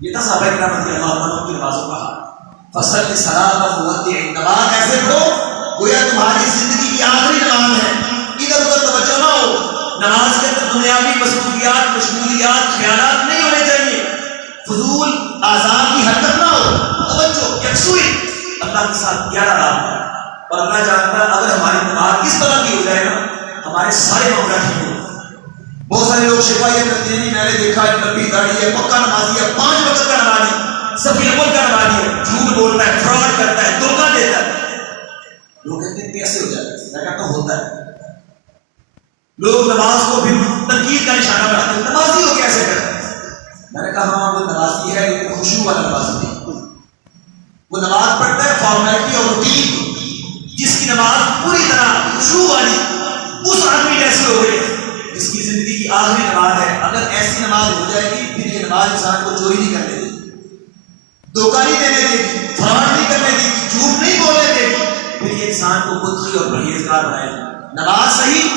یہ تھا صحابہ کرام رضی اللہ عنہ کی نمازوں کا حال. فصل صلاۃ مودع، نماز ایسے پڑھو گویا تمہاری زندگی کی آخری نماز ہے. ادھر ادھر توجہ نہ ہو. نماز کے اندر دنیاوی مصروفیات، مشغولیات، خیالات نہیں ہونے چاہیے. فضول آزاد کی حرکت نہ ہو. توجہ یکسوئی اللہ کے ساتھ گہرا رابطہ. اور اللہ جانتا ہے اگر ہماری نماز کس طرح کی ہو جائے نا، ہمارے سارے معاملات ٹھیک ہو. بہت سارے لوگ شکوا یہ کرتے ہیں، میں نے دیکھا ہے لمبی داڑھی ہے، پکا نمازی ہے، 5 وقت کا نمازی، صفی اول کا نمازی ہے، جھوٹ بولتا ہے، فراڈ کرتا ہے، دھوکہ دیتا ہے. لوگ کہتے ہیں کیسے ہو جاتا ہے؟ میں کہتا ہوں ہوتا ہے. لوگ نماز کو بھی تنقید کا نشانہ بناتے ہیں، نمازی ہو کیسے کرتا ہے؟ میں نے کہا ہاں وہ نمازی ہے لیکن خشوع والا نمازی نہیں. وہ نماز پڑھتا ہے فارمیلٹی اور روٹین. جس کی نماز پوری طرح خشوع والی، اس آدمی جیسے ہو گئے جس کی زندگی کی آخری نماز ہے. اگر ایسی نماز ہو جائے گی پھر یہ نماز انسان کو چوری نہیں کرنے دے گی، دھوکہ نہیں دینے دے گی، فراڈ نہیں کرنے دے گی، جھوٹ نہیں بولنے دے گی. پھر یہ انسان کو متقی اور پرہیزگار بنائے گی. نماز صحیح،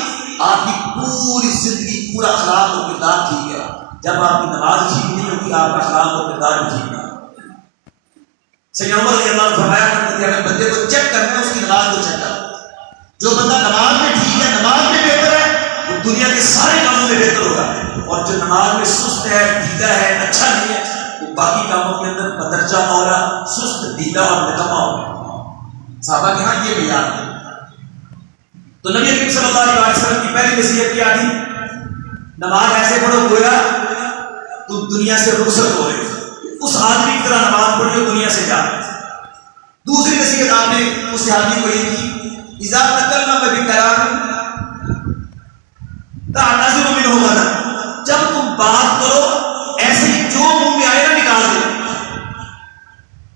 آپ کی پوری زندگی، پورا اخلاق اور کردار ٹھیک ہے. جب آپ کی نماز ٹھیک نہیں ہوگی آپ کا اخلاق اور کردار بھی ٹھیک نہیں. سیدنا عمر رضی اللہ عنہ فرمایا کرتے تھے اگر بندے کو چیک کرنا ہے اس کی نماز کو چیک کرو. جو بندہ نماز میں ٹھیک ہے، نماز میں بہتر ہے، دنیا کے سارے کاموں میں بہتر ہوگا. اور جو نماز میں سست ہے، ڈھیلا ہے، اچھا نہیں ہے، وہ باقی کاموں کے اندر بدرجہ اور سست، ڈھیلا اور نکما ہوگا. صحابہ کے ہاں یہ معیار ہے. تو نبی کریم صلی اللہ علیہ وسلم کی پہلی نصیحت کیا تھی؟ نماز ایسے پڑھو گویا تم دنیا سے رخصت ہو رہے، اس آدمی کی طرح نماز پڑھی جو دنیا سے جا رہے. دوسری نصیحت آپ نے اس آدمی کو یہ کی، اذا تکلم بکلام تعتذر منہ غدا، جب تم بات کرو ایسے ہی جو منہ میں آئے نہ نکال دو،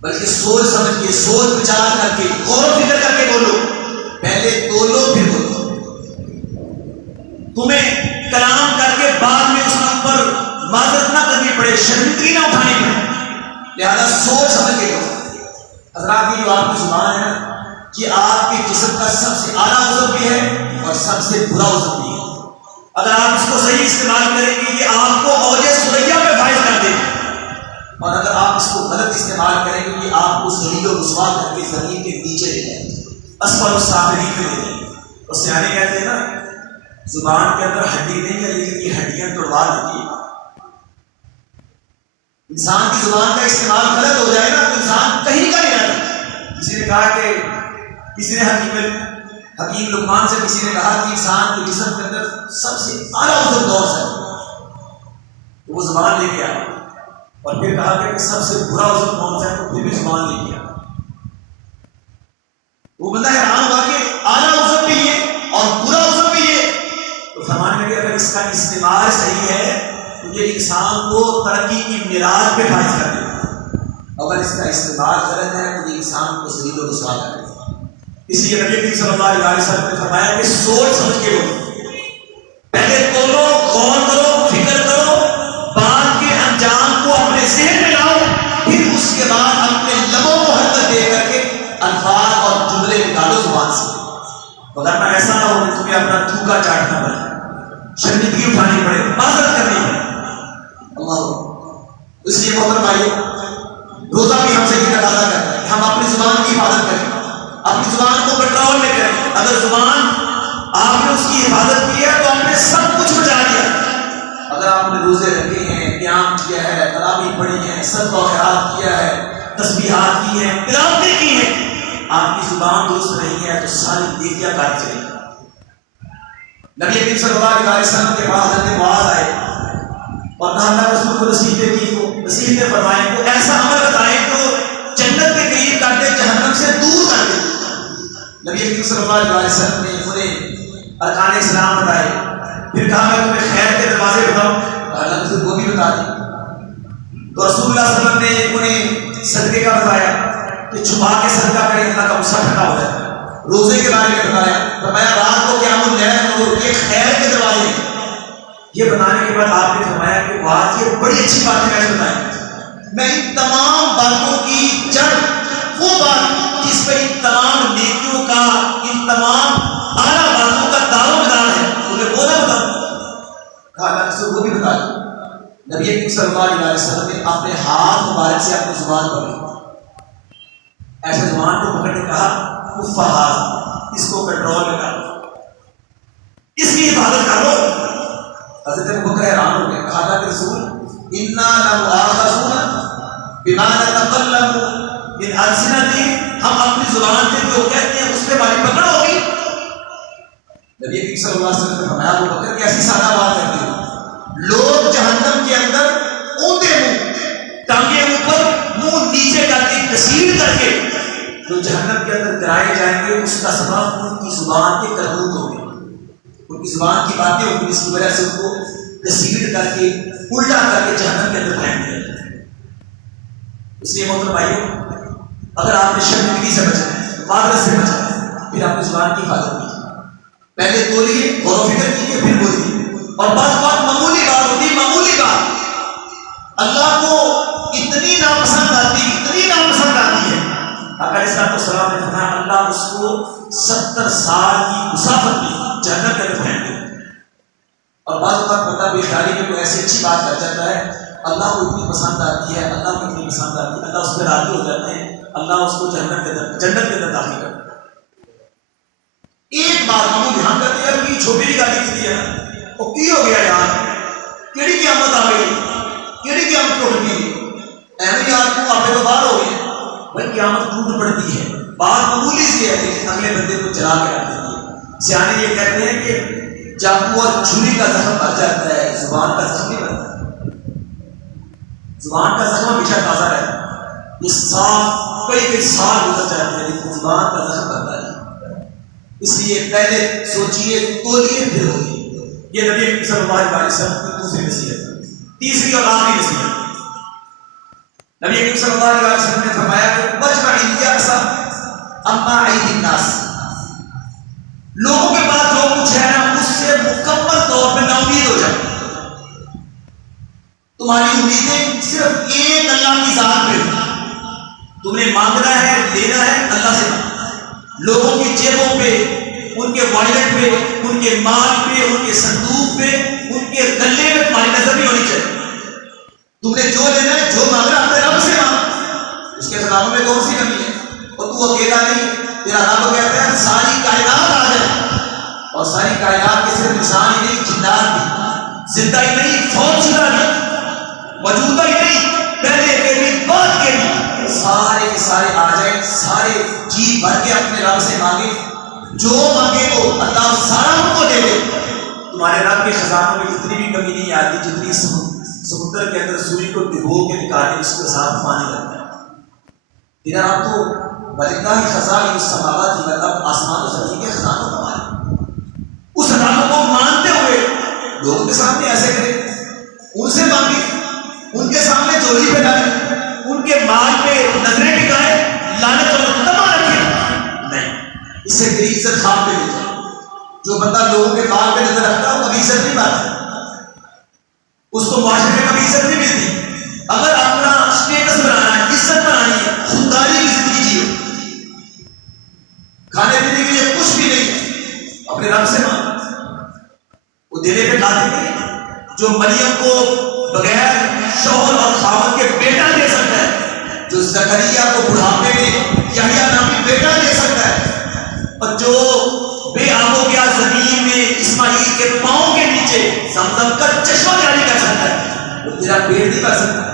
بلکہ سوچ سمجھ کے، سوچ بچار کر کے، غور و فکر کر کے بولو. پہلے تولو پھر بولو. تمہیں کلام کر کے بعد میں اس کے اوپر معذرت نہ کرنی پڑے، شرمندگی نہ اٹھانی پڑے، لہذا سوچ سمجھ کے بولو. حضرات یہ جو آپ کی زبان ہے نا، یہ آپ کے جسم کا سب سے اعلیٰ عضو بھی ہے اور سب سے برا عضو بھی ہے. اگر آپ اس کو صحیح استعمال کریں گے یہ آپ کو اوج ثریا پہ فائز کر دے گا، اور اگر آپ اس کو غلط استعمال کریں گے یہ آپ کو ذلیل و رسوا کر کے زمین کے نیچے لے جائے گا، اسفل السافلین میں لے جائے گا. اور سیانے کہتے ہیں نا زبان کے اندر ہڈی نہیں ہے لیکن یہ ہڈیاں توڑوا دیتی ہے. انسان کی زبان کا استعمال غلط ہو جائے نا تو انسان کہیں کا نہیں رہتا. کسی نے کہا کہ کسی نے حکیم لقمان سے کسی نے کہا کہ انسان کے جسم کے اندر سب سے اعلیٰ عضو دوست ہے، تو وہ زبان لے کے آیا. اور پھر کہا کہ سب سے برا عضو کون سا ہے، تو پھر بھی زبان لے کے آیا. وہ بندہ حیران ہوا کہ اعلیٰ عضو بھی یہ اور برا عضو بھی یہ. تو فرمانے لگے اگر اس کا استعمال صحیح ہے تو یہ انسان کو ترقی کی معراج پہ فائز کر دے گا، اگر اس کا استعمال غلط ہے تو یہ انسان کو ذلیل و رسوا کر دے گا. اس لیے نبی کریم صلی اللہ علیہ وسلم نے فرمایا کہ سوچ سمجھ کے بولو، پہلے بولو، غور کرو، فکر کرو، بات کے انجام کو اپنے ذہن میں لاؤ، پھر اس کے بعد اپنے لبوں کو حرکت دے کر کے الفاظ اور جملے نکالو زبان سے. ورنہ ایسا نہ ہو کہ تمہیں اپنا تھوکا چاٹنا پڑے، شرمندگی اٹھانی پڑے، معذرت کرنی پڑے. اللہ، اس لیے محترم بھائیو، روزہ بھی ہم سے یہ تقاضا کرتا ہے کہ ہم اپنی زبان کی حفاظت کریں، اپنی زبان کو کنٹرول میں کریں. اگر زبان آپ نے اس کی حفاظت کی ہے تو آپ نے سب کچھ بچا لیا. اگر آپ نے روزے رکھے ہیں، قیام کیا ہے، تراویح پڑھی ہے، صدقہ و خیرات کیا ہے، تسبیحات کی ہیں، تلاوتیں کی ہیں، آپ کی زبان درست نہیں ہے تو ساری نیکیاں کاٹ چلے. نبی کریم صلی اللہ علیہ وسلم کے پاس حضرت معاذ آئے اور کہا اللہ رسول کو نصیحتیں فرمائیں، کو ایسا عمل بتائیں جو جنت کے قریب کر دے، جہنم سے دور کر دے. نبی کریم صلی اللہ علیہ وسلم نے انہیں ارکان اسلام بتائے، پھر کہا میں تمہیں خیر کے دروازے بتاؤں، اللہ نے وہ بھی بتا دی. تو رسول اللہ صلی اللہ علیہ وسلم نے انہیں صدقے کا بتایا کہ چھپا کے صدقہ کریں اللہ کا غصہ ٹھنڈا ہو جائے. روزے کے بارے میں بتایا، فرمایا رات کو قیام اللیل کرو، یہ خیر کے دروازے ہیں. یہ بتانے کے بعد آپ نے فرمایا کہ بات یہ بڑی اچھی بات ہے، میں بتائیں میں ان تمام باتوں کی جڑ، وہ بات جس پہ ان تمام نیکیوں کا، ان تمام اعلیٰ باتوں کا دار و مدار ہے، تمہیں وہ نہ بتاؤں؟ کہا اللہ نے وہ بھی بتا دی. نبی کریم صلی اللہ علیہ وسلم نے اپنے ہاتھ مبارک سے اپنی زبان پر ایسے زبان کو پکڑ کے کہا کفہات، اس کو کنٹرول میں کرو، اس کی حفاظت کرو. حضرت ابوبکر حیران ہو گئے، کہا تھا کہ رسول انا لمؤاخذون بما نتکلم من السنتنا، ہم اپنی زبان سے جو کہتے ہیں اس پہ ہماری پکڑ ہوگی. نبی کریم صلی اللہ علیہ وسلم نے فرمایا ابوبکر کہ ایسی سادہ بات کرتے ہو، لوگ جہنم کے اندر اونتے منہ، ٹانگیں اوپر، منہ نیچے کر کے، کثیر کر کے جو جہنم کے اندر گرائے جائیں گے، اس کا سبب ان کی زبان کے کرتوت ہوگی، ان کی زبان کی باتیں ہوگی، اس کی وجہ سے ان کو کثیر کر کے، الٹا کر کے جہنم کے اندر پھینک دیا. اس لیے محترم بھائیو، اگر آپ نے شرمندگی سے بچنا ہے، معذرت سے بچنا ہے، پھر اپنی زبان کی حفاظت کیجیے. پہلے بولیے، غور و فکر کیجیے، پھر بولیے. اور بس بات معمولی بات ہوتی، معمولی بات اللہ کو اتنی ناپسند آتی، اتنی ناپسند آتی ہے، اگر اس کا سلام نے فرمایا اللہ اس کو 70 سال کی مسافت میں جنت کے اندر پھینک دے. اور بعض اوقات پتہ بھی خیالی میں کوئی ایسی اچھی بات کر جاتا ہے، اللہ کو اتنی پسند آتی ہے، اللہ کو اتنی پسند آتی ہے، اللہ اس پہ راضی ہو جاتے ہیں، اللہ اس کو جنت کے اندر داخل کرتا ہے. ایک بات ہم دھیان کرتے ہیں کہ چھوٹی گالی کی ہے نا، وہ کی ہو گیا یار کیڑی قیامت آ گئی کیڑی قیامت ٹوٹ گئی ایویں یار تو آپ تو باہر ہو گئے بھائی قیامت ٹوٹ پڑتی ہے بات معمولی سی ہے لیکن اگلے بندے کو چلا کے رکھ دیتی ہے سیانے یہ کہتے ہیں کہ چاقو اور چھری کا زخم بھر جاتا ہے زبان کا زخم نہیں بھرتا زبان کا زخم ہمیشہ تازہ رہتا ہے یہ صاف کئی سال گزر جاتے ہیں لیکن زبان کا زخم بھرتا ہے اس لیے پہلے سوچیے تولیے پھر ہوگی یہ نبی صلی اللہ علیہ وسلم کی دوسری نصیحت تیسری اور آخری نصیحت نبی صلی اللہ علیہ وسلم نے فرمایا کہ وجمع الیاس اما عید الناس لوگوں کے پاس جو کچھ ہے نا اس سے مکمل طور پہ نا امید ہو جائے تمہاری امیدیں صرف ایک اللہ کی ذات پہ تم نے مانگنا ہے لینا ہے اللہ سے لوگوں کی جیبوں پہ ان کے والٹ پہ ان کے مال پہ ان کے صندوق پہ ان کے گلے میں تمہاری نظر نہیں ہونی چاہیے تم نے جو لینا ہے جو مانگنا اپنے رب سے مانگ اس کے خزانوں میں کون سی کمی ہے اور تو اکیلا نہیں تیرا رب کہتا ہے ساری کائنات آ جائے اور ساری کائنات کے صرف انسان ہی نہیں جنات بھی زندہ ہی نہیں فوج شدہ نہیں موجودہ ہی نہیں پہلے کے بھی بعد کے بھی سارے کے سارے آ جائیں سارے جی بھر کے اپنے رب سے مانگے جو مانگے وہ اللہ سارا ان کو دے دے تمہارے رب کے خزانوں میں اتنی بھی کمی نہیں آتی جتنی سمندر کے اندر سوئی کو ڈبو کے نکالے اس کے ساتھ پانی لگتا ہے تیرا رب تو بلکہ ہی خزان اس سماوات کی مطلب آسمان و زمین کے خزانوں کا مالک اس خزانوں کو مانتے ہوئے لوگوں کے سامنے ایسے کرے ان سے مانگے ان کے سامنے چوری پہ ڈالے ان کے مال پہ نظریں ٹکائے لعنت اور تما رکھے نہیں اس سے تیری عزت خواب پہ لے جائے جو بندہ لوگوں کے مال پہ نظر رکھتا ہے وہ کبھی عزت نہیں پاتا اس کو معاشرے میں کبھی عزت نہیں ملتی اگر اپنا اسٹیٹس بنانا ہے عزت بنانی ہے خودداری کی زندگی جیو کھانے پینے کے لیے کچھ بھی نہیں ہے اپنے رب سے مانگ وہ دینے پہ قادر نہیں جو مریم کو بغیر شوہر اور خاوند کے بیٹا دے سکتا ہے جو زکریا کو بڑھاپے میں یحییٰ نامی بیٹا دے سکتا ہے اور جو بے آب و گیا زمین میں اسماعیل کے پاؤں کے نیچے زمزم کا چشمہ جاری کر سکتا ہے وہ تیرا پیٹ نہیں کر سکتا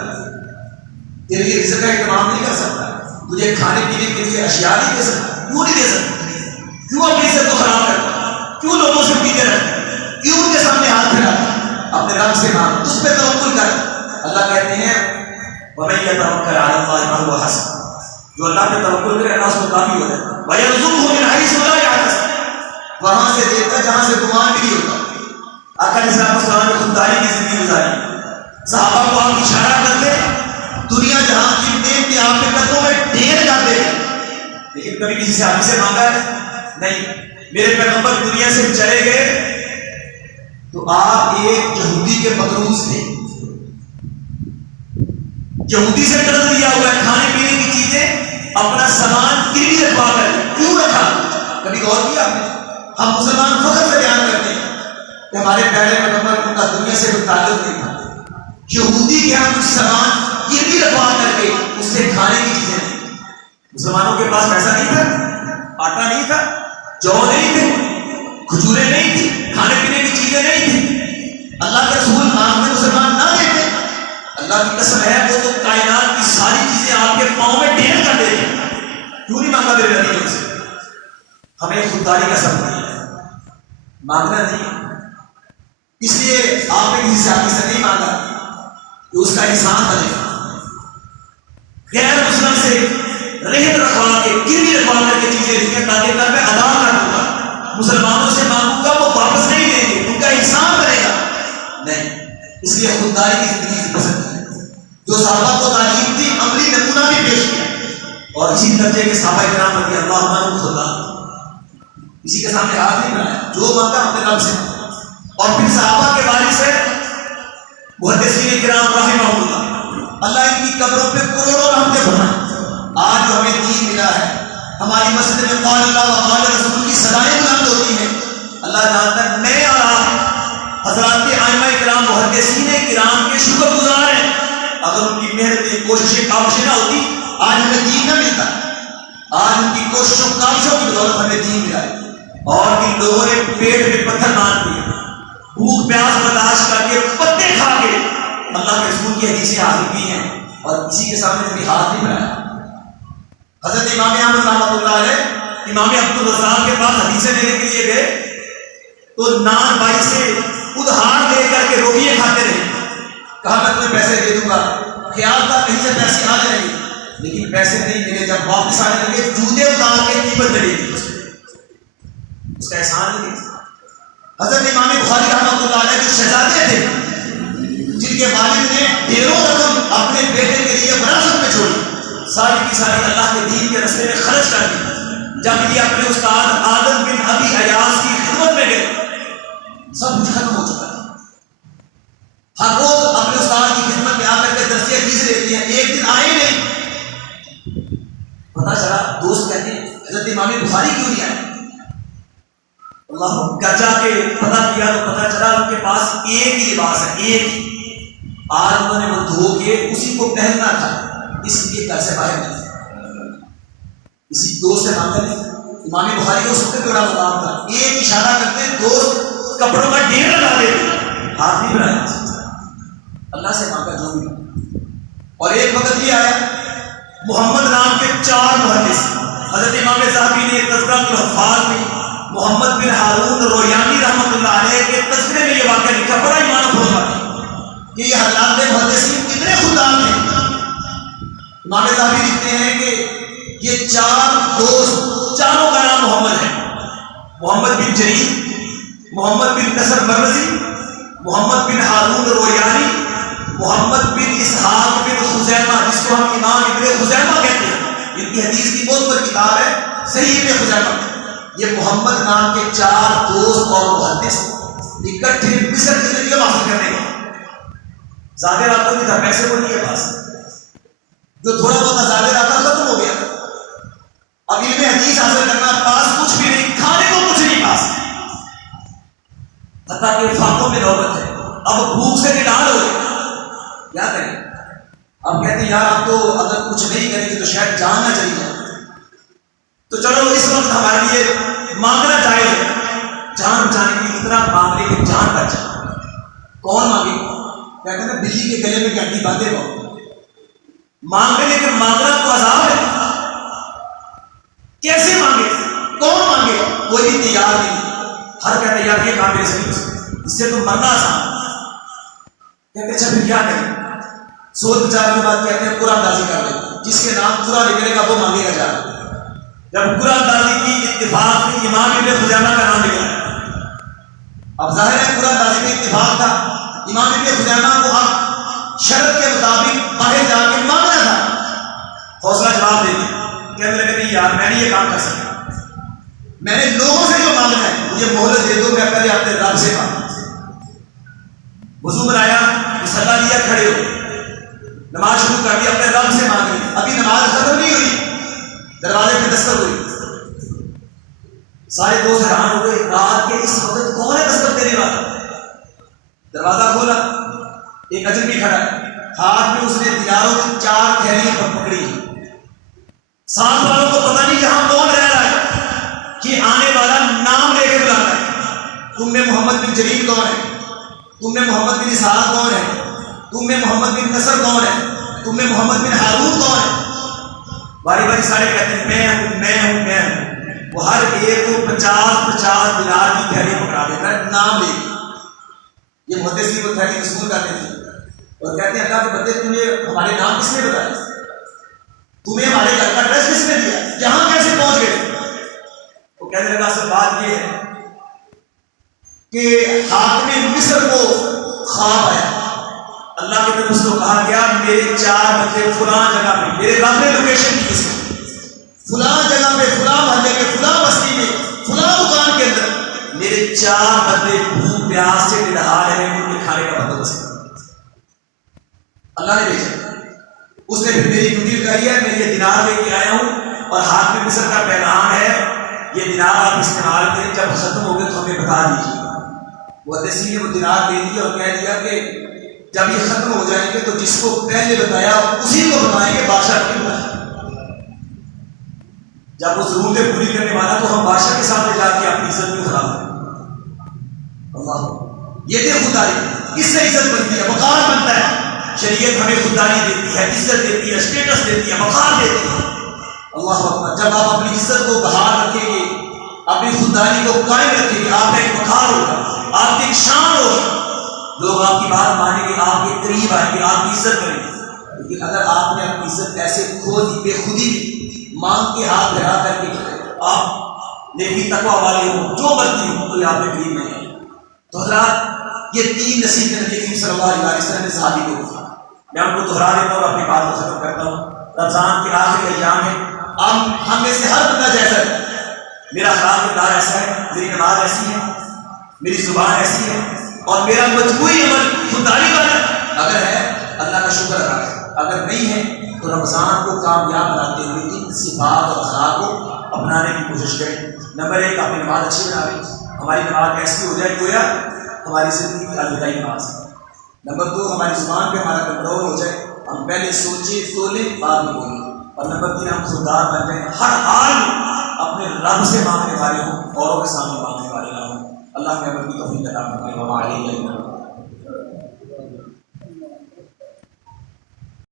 تیرے لیے رزق کا اہتمام نہیں کر سکتا تجھے کھانے پینے کے لیے اشیاء نہیں دے سکتا کیوں نہیں دے سکتا کیوں اپنی عزت کو خراب کرتا کیوں لوگوں سے پیتے رہتا کیوں ان کے سامنے ہاتھ پھیلاتا اپنے رب سے مانگ اس پہ توکل کر اللہ کہتے ہیں وَمَن يَتَوَكَّلْ عَلَى اللَّهِ فَهُوَ حَسْبُهُ جو اللہ پہ توکل کرے اللہ اس کو کافی ہو جاتا ہے وَيَرْزُقْهُ مِنْ حَيْثُ لَا يَحْتَسِبُ وہاں سے دیتا جہاں سے گمان بھی نہیں ہوتا آقا علیہ السلام نے خودداری کی زندگی گزاری صحابہ کو آپ اشارہ کرتے دنیا جہاں کی دیکھ کے آپ کے قدموں میں ڈھیر جاتے لیکن کبھی کسی صحابی سے مانگا ہے نہیں میرے پیغمبر دنیا سے چلے گئے تو آپ ایک یہودی کے مقروض تھے یہودی سے قرض لیا ہوا ہے کھانے پینے کی چیزیں اپنا سامان گروی رکھوا کر کیوں رکھا کبھی غور کیا آپ نے ہم مسلمان فخر سے بیان کرتے ہیں کہ ہمارے پیارے پیغمبر ان کا دنیا سے کوئی تعلق نہیں تھا یہودی کے ہم کچھ سامان گروی رکھوا کر کے اس سے کھانے کی چیزیں نہیں مسلمانوں کے پاس پیسہ نہیں تھا آٹا نہیں تھا جو نہیں تھے کھجوریں نہیں تھی کھانے پینے کی چیزیں نہیں تھی اللہ کے رسول مانگتے مسلمان نہ دیتے اللہ کی قسم ہے وہ تو کائنات کی ساری چیزیں آپ کے پاؤں میں ڈھیر کر دیتے کیوں نہیں مانگا میرے نبی سے ہمیں خودداری کا سبب نہیں ہے مانگنا نہیں اس لیے آپ نے کسی ساتھی سے نہیں مانگا کہ اس کا احسان بنے غیر مسلم سے رہن رکھوا کے گروی رکھوا کر کے چیزیں دیں تاکہ کل میں ادا کر دوں گا مسلمانوں سے مانگوں گا وہ واپس نہیں دیں گے ان کا احسان بنے گا نہیں اس لیے خودداری کی زندگی پسند ہے جو صحابہ کو تعلیم دی عملی نمونہ بھی پیش کیا اور اسی درجے کے صحابہ کرام رضی اللہ عنہم خدا کسی کے سامنے ہاتھ نہیں بنایا جو مانگا اپنے رب سے اور پھر صحابہ کے بارے سے محدثین کرام رحمہ اللہ ان کی قبروں پہ کروڑوں رحمتیں فرمائیں آج جو ہمیں دین ملا ہے ہماری مسجد میں قال اللہ و قال رسول کی صدائیں بلند ہوتی ہیں اللہ جانتا ہے میں اور آپ حضرات کے ائمہ کرام محدثین کرام کے شکر گزار ہیں اگر ان کی محنتیں کوششیں کاوشیں نہ ہوتی آج ہمیں دین نہ ملتا آج ان کی کوششوں کاوشوں کی بدولت ہمیں دین ملا اور ان لوگوں نے پیٹ میں پتھر باندھ دیے بھوک پیاس برداشت کر کے پتے کھا کے اللہ کے رسول کی حدیثیں حاصل کی ہیں اور کسی کے سامنے کبھی ہاتھ نہیں بنایا. حضرت امام احمد رحمۃ اللہ علیہ امام عبد الرزاق کے پاس حدیثیں لینے کے لیے گئے تو نان بائی سے ادھار لے کر کے روٹیاں کھاتے رہے. کہا میں تمہیں پیسے دے دوں گا، خیال تھا کہیں سے پیسے آ جائیں گے، لیکن پیسے نہیں ملے. جب واپس آنے لگے جوتے اتار کے قیمت لگے گی، اس کا احسان نہیں. حضرت امام بخاری رحمۃ اللہ علیہ جو شہزادے تھے جن کے والد نے ڈھیروں رقم اپنے بیٹے کے لیے وراثت میں چھوڑی، ساری کی ساری اللہ کے دین کے رستے میں خرچ کر دی. جب یہ اپنے استاد آدم بن ابی ایاز کی خدمت میں گئے سب کچھ ختم ہو چکا ہے. ہر روز اپنے استاد کی خدمت میں آ کر کے درس حدیث لیتے ہیں، ایک دن آئے نہیں. پتا چلا دوست کہتے ہیں حضرت امام بخاری کیوں نہیں آئے؟ اللہ گھر جا کے پتا کیا تو پتا چلا ان کے پاس ایک ہی لباس ہے، ایک ہی. آج انہوں نے وہ دھو کے اسی کو پہننا تھا، اس لیے گھر سے باہر نہیں. کسی دوست سے مانگا نہیں. امام بخاری کو اس وقت بڑا مقام تھا، ایک اشارہ کرتے دوست کپڑوں کا ڈھیر لگا دیتے، ہاتھ نہیں بنایا. اللہ سے مانگا جو بھی. اور ایک وقت یہ آیا محمد نام کے 4 محدث، حضرت امام ذہبی نے تذکرۃ الحفاظ میں محمد بن ہارون رویانی رحمۃ اللہ علیہ کے تذکرے میں یہ واقعہ لکھا. بڑا ایمان افروز واقعہ کہ یہ حضرات محدثین کتنے خوددار تھے. امام ذہبی لکھتے ہیں کہ یہ 4 دوست، چاروں کا نام محمد ہے. محمد بن جریر، محمد بن نصر مرزی، محمد بن ہارون رویانی، محمد بن اسحاق بن خزیمہ جس کو ہم امام ابن خزیمہ کہتے ہیں. ان کی حدیث کی بہت بڑی کتاب ہے صحیح ابن خزیمہ. یہ محمد نام کے 4 دوست اور محدث اکٹھے مصر کی زندگی حاصل کرنے گئے. زیادہ راتوں کی تھا، پیسے وہ نہیں کے پاس، جو تھوڑا بہت زیادہ راتہ ختم ہو گیا. اب علم حدیث حاصل کرنا پاس کچھ بھی نہیں، کھانے کو کچھ نہیں پاس، حتیٰ کہ فاقوں میں نوبت ہے. اب بھوک سے نڈال ہو گئے، کیا کریں؟ اب کہتے ہیں یار اب تو اگر کچھ نہیں کریں گے تو شاید جان نہ چلی جائے، تو چلو اس وقت ہمارے لیے مانگنا جائز ہے. جان بچانے کے لیے اتنا مانگ لے کہ جان بچ جائے. کون مانگے؟ کہتے ہیں نا بلی کے گلے میں گھنٹی باندھے ہو. مانگے لیکن مانگنا تو عذاب ہے. کیسے مانگے؟ کون مانگے؟ کوئی بھی تیار نہیں. ہر کہتے یار یہ کام میرے سے نہیں ہو سکتا، اس سے تو مرنا آسان. کہتے اچھا پھر کیا کریں؟ سوچ بچار کے بعد کہتے ہیں قرآن اندازی کر لیں، جس کے نام قرآن نکلے گا وہ مانگے گا. جا جب قرآن اندازی کی اتفاق میں امام ابن خزیمہ کا نام نکلا. اب ظاہر ہے قرآن اندازی میں اتفاق تھا، امام ابن خزیمہ کو اب شرط کے مطابق باہر جا کے مانگنا تھا. حوصلہ جواب دے دیا، کہنے لگے نہیں یار میں نہیں یہ کام کر سکتا، میں نے لوگوں سے جو مانگنا ہے مجھے مہلت دے دو، میں پہلے اپنے رب سے مانگوں. وضو بنایا، مصلی لیا، کھڑے ہو، نماز شروع کر دی، اپنے رب سے مانگ لی. ابھی نماز ختم نہیں ہوئی، دروازے پہ دستک ہوئی. سارے دوست حیران ہو گئے، رات کے اس وقت کون ہے دستک دینے والا؟ دروازہ کھولا، ایک اجنبی کھڑا ہے، ہاتھ میں اس نے دیناروں کی 4 تھیلیاں پکڑی. ساتھ والوں کو پتہ نہیں یہاں کون رہ رہا ہے کہ آنے والا نام لے کے بلاتا ہے. تم میں محمد بن جریر کون ہے؟ تم میں محمد بن اسحاق کون ہے؟ تم میں محمد بن نصر کون ہے؟ تم میں محمد بن ہارون کون ہے؟ باری باری سارے کہتے ہیں میں ہوں میں ہوں میں ہوں. وہ ہر ایک کو 50 دینار کی تھیلی پکڑا دیتا ہے نام لے کے. یہ محدثین وہ تھیلی وصول کرتے تھے اور کہتے ہیں اللہ کے بندے تمہیں ہمارے نام کس نے بتایا؟ تمہیں ہمارے گھر کا ایڈریس کس نے دیا؟ یہاں کیسے پہنچ گئے؟ وہ کہنے لگا اصل بات یہ ہے کہ حاکم مصر کو خواب آیا، اللہ کی طرف اس کو کہا گیا میرے 4 بندے فلاں جگہ پہ، میرے رب نے لوکیشن دی اس کو، فلاں جگہ پہ، فلاں محلے میں، فلاں بستی میں، فلاں دکان کے اندر میرے 4 بندے بھوک پیاس سے نڈال ہیں، ان کے کھانے کا بندوبست ہے. اللہ نے بھیجا. اس نے پھر میری ڈیوٹی لگائی ہے، میں یہ دینار لے کے آیا ہوں اور حاکم مصر کا پیغام ہے یہ دینار آپ استعمال کریں، جب ختم ہو گئے تو ہمیں بتا دیجیے. محدثین نے وہ دینار دے دیا اور کہہ دیا کہ جب یہ ختم ہو جائیں گے تو جس کو پہلے بتایا اسی کو بتائیں گے، بادشاہ کو بتائیں. جب وہ ضرورتیں پوری کرنے والا تو ہم بادشاہ کے سامنے جا کے اپنی عزت میں خراب کریں. اللہ یہ تھے خودداری، اس سے عزت بنتی ہے، وقار بنتا ہے۔ شریعت ہمیں خودداری دیتی ہے، عزت دیتی ہے، اسٹیٹس دیتی ہے، وقار دیتی ہے۔ اللہ اکبر، جب آپ اپنی عزت کو بحال رکھیں گے، اپنی خودداری کو قائم رکھیں گے، آپ کا ایک وقار ہوگا، آپ کی ایک شان ہوگا، لوگ آپ کی بات مانیں گے، آپ کے قریب آئیں گے، آپ کی عزت کریں گے۔ لیکن اگر آپ نے اپنی عزت ایسے کھو دی، بے خودی مانگ کے ہاتھ پھیلا کر کے آپ نیکی تقویٰ والے ہوں، جو مرضی ہوں، تو یہ آپ کے قریب نہیں ہے۔ تو حضرات، یہ تین نصیحتیں نبی کریم صلی اللہ علیہ وسلم نے صحابی کو دی۔ میں ان کو دہرا دیتا ہوں اور اپنی بات کو ختم کرتا ہوں۔ رمضان کے آخری ایام ہے، ہم میں سے ہر بندہ جیسا ہے، میرا اخلاق کردار ایسا ہے، میری نماز ایسی ہے، میری زبان ایسی ہے، اور میرا مجموعی عمل خودداری والا اگر ہے، اللہ کا شکر ادا ہے۔ اگر نہیں ہے تو رمضان کو کامیاب بناتے ہوئے ان صفات اور اخلاق کو اپنانے کی کوشش کریں۔ نمبر ایک، اپنی نماز اچھی بنا لیں، ہماری نماز ایسی ہو جائے گویا ہماری زندگی کی الوداعی نماز ہے۔ نمبر دو، ہماری زبان پہ ہمارا کنٹرول ہو جائے، ہم پہلے سوچیں سولیں بعد میں بولیں۔ اور نمبر تین، ہم خوددار بن جائیں، ہر حال میں اپنے رب سے مانگنے والے ہوں، اوروں کے سامنے مانگنے والے نہ ہوں۔ اللہ ہمیں اپنی توفیق عطا فرمائے۔